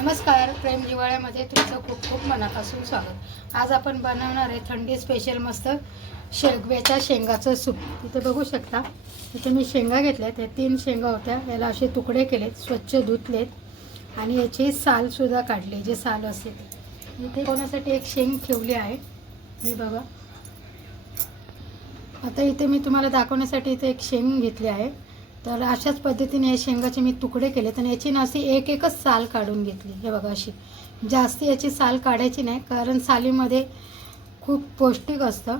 नमस्कार प्रेम जिवाळ्यामध्ये तुमचं खूप खूप मनापासून स्वागत. आज आपण बनवणार आहे थंडी स्पेशल मस्त शेगव्याच्या शेंगाचं सूप. इथे बघू शकता इथे मी शेंगा घेतल्यात. त्या तीन शेंगा होत्या. याला असे तुकडे केलेत स्वच्छ धुतलेत आणि याची सालसुद्धा काढली जे साल असते ते इथे कोणासाठी एक शेंग ठेवली आहे मी बघा. आता इथे मी तुम्हाला दाखवण्यासाठी इथे एक शेंग घेतली आहे. तर अशाच पद्धतीने हे शेंगाचे मी तुकडे केले तर याची ना अशी एक एकच साल काढून घेतली. हे बघा अशी. जास्ती याची साल काढायची नाही कारण सालीमध्ये खूप पौष्टिक असतं.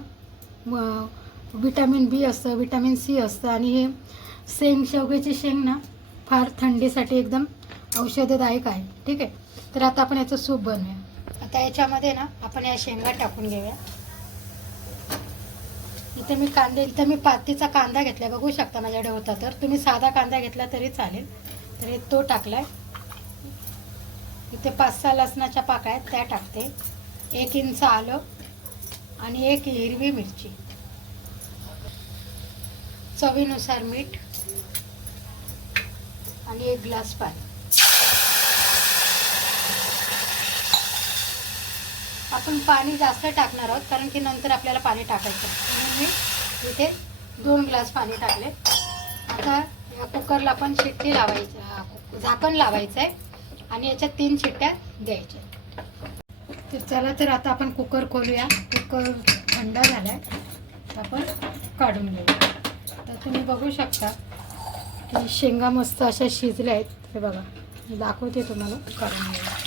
विटॅमिन बी असतं विटॅमिन सी असतं आणि हे शेंग शेवग्याची शेंग ना फार थंडीसाठी एकदम औषधदायक आहे. ठीक आहे? तर आता आपण याचं सूप बनवूया. आता याच्यामध्ये ना आपण या शेंगा टाकून घेऊया. इथे मी कांदे इथे मी पातीचा कांदा घेतला बघू शकता माझ्याकडे होता तर तुम्ही साधा कांदा घेतला तरी चालेल. तर तो तो टाकलाय. इथे पाच सहा लसणाच्या पाकळ्या आहेत त्या टाकते. एक इंच आलं आणि एक हिरवी मिरची. चवीनुसार मीठ आणि एक ग्लास पाणी. आपण पाणी जास्त टाकणार आहोत कारण की नंतर आपल्याला पाणी टाकायचं आहे. म्हणून मी इथे दोन ग्लास पाणी टाकले. आता या कुकरला आपण शिट्टी लावायची झाकण लावायचं आहे आणि याच्यात तीन शिट्ट्या द्यायच्या. तर चला तर आता आपण कुकर खोलूया. कुकर थंड झाला आहे आपण काढून घेऊया. तर तुम्ही बघू शकता की शेंगा मस्त अशा शिजल्या आहेत. हे बघा मी दाखवते तुम्हाला. काढून घेऊया.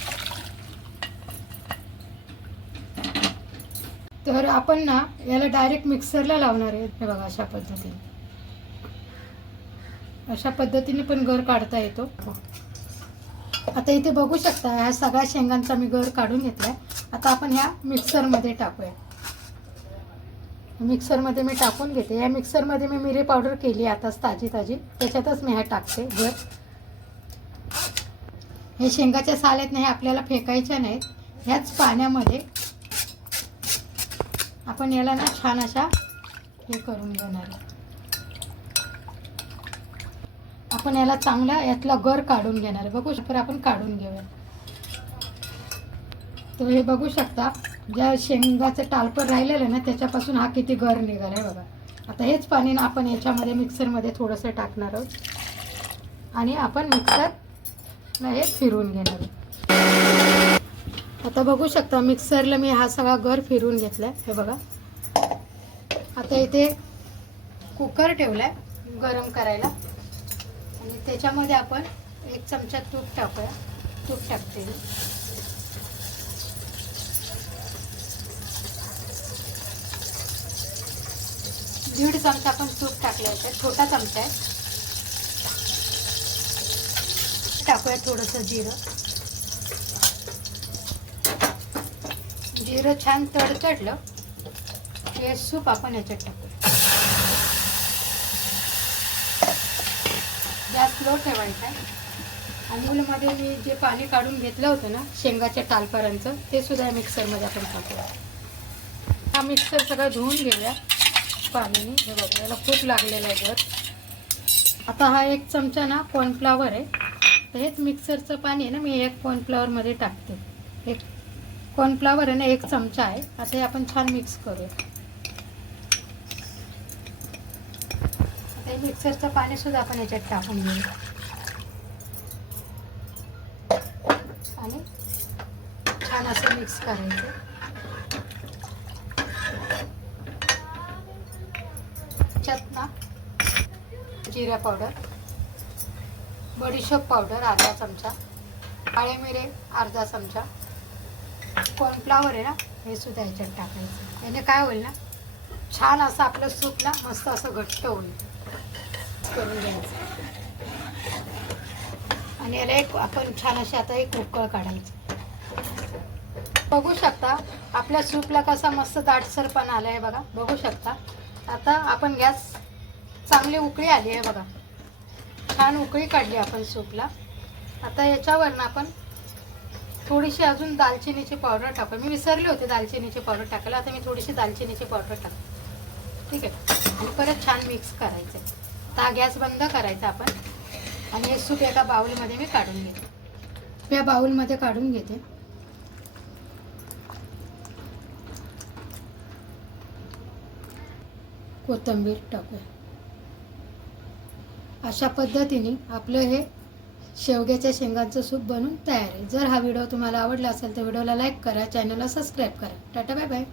तर आपण ना याला डायरेक्ट मिक्सरला लावणार आहे. हे बघा अशा पद्धतीने. अशा पद्धतीने पण गर काढता येतो. आता इथे बघू शकता ह्या सगळ्या शेंगांचा मी गर काढून घेतलाय. आता आपण ह्या मिक्सरमध्ये टाकूया. मिक्सरमध्ये मी टाकून घेते. या मिक्सरमध्ये मी मिरी पावडर केली आताच ताजी ताजी. त्याच्यातच मी ह्या टाकते गर. हे शेंगाच्या साल आहेत आपल्याला फेकायच्या नाहीत. ह्याच पाण्यामध्ये आपण याला ना छान अशा हे करून घेणार आपण याला चांगला यातला गर काढून घेणार आहे. बघू शकतो आपण काढून घेऊया. तर हे बघू शकता ज्या शेंगाचं टालपर राहिलेलं आहे ना त्याच्यापासून हा किती गर निघाला आहे बघा. आता हेच पाणी ना आपण याच्यामध्ये मिक्सरमध्ये थोडंसं टाकणार आहोत. आणि आपण मिक्सर हे फिरवून घेणार आहोत. आता बघू शकता मिक्सरला मी हा सगळा गर फिरवून घेतलाय. हे बघा. आता इथे कुकर ठेवलाय गरम करायला. आणि त्याच्यामध्ये आपण एक चमचा तूप टाकूया. तूप टाकते दीड चमचा आपण तूप टाकला आहे. छोटा चमचा आहे. टाकूया थोडंसं जिरं. जिरं छान तडतडलं हे सूप आपण याच्यात टाकू. गॅस लो ठेवायचा आहे. आणि मी जे पाणी काढून घेतलं होतं ना शेंगाच्या टालपारांचं ते सुद्धा या मिक्सरमध्ये आपण टाकूया हा मिक्सर सगळं धुवून घेऊया. पाणी हे बघा याला खूप लागलेलं आहे जर आता हा एक चमचा ना कॉर्नफ्लावर आहे. तर हेच मिक्सरचं पाणी आहे ना मी एक कॉर्नफ्लावरमध्ये टाकते. एक कॉर्नफ्लावर आहे ना एक चमचा आहे. आता हे आपण छान मिक्स करूया. आता मिक्सरचं पाणीसुद्धा आपण याच्यात टाकून घेऊ आणि छान असं मिक्स करायचं. याच्यात ना जिरा पावडर बडीशोप पावडर अर्धा चमचा काळे मिरे अर्धा चमचा कॉर्नफ्लावर आहे ना हे सुद्धा ह्याच्यात टाकायचं. याने काय होईल ना छान असं आपलं सूप ना मस्त असं घट्ट होईल. करून घ्यायचं. आणि याला एक आपण छान अशी आता एक उकळ काढायची. बघू शकता आपल्या सूपला कसा मस्त दाटसरपणा आला आहे बघा. बघू शकता. आता आपण गॅस चांगली उकळी आली आहे बघा. छान उकळी काढली आपण सूपला. आता याच्यावरनं आपण थोडीशी अजून दालचिनीची पावडर टाकू मी विसरले होते दालचिनीची पावडर टाकायला. आता मी थोडीशी दालचिनीची पावडर टाकते ठीक आहे. आणि परत छान मिक्स करायचं आता गॅस बंद करायचा आपण. आणि हे सूप एका बाऊलमध्ये मी काढून घेते. या बाऊलमध्ये काढून घेते. कोथिंबीर टाकूया. अशा पद्धतीने आपलं हे शेवग्याच्या शेंगांचं सूप बनून तयार आहे. जर हा व्हिडिओ तुम्हाला आवडला असेल तर व्हिडिओला लाईक करा चॅनलला सबस्क्राईब करा. Tata bye bye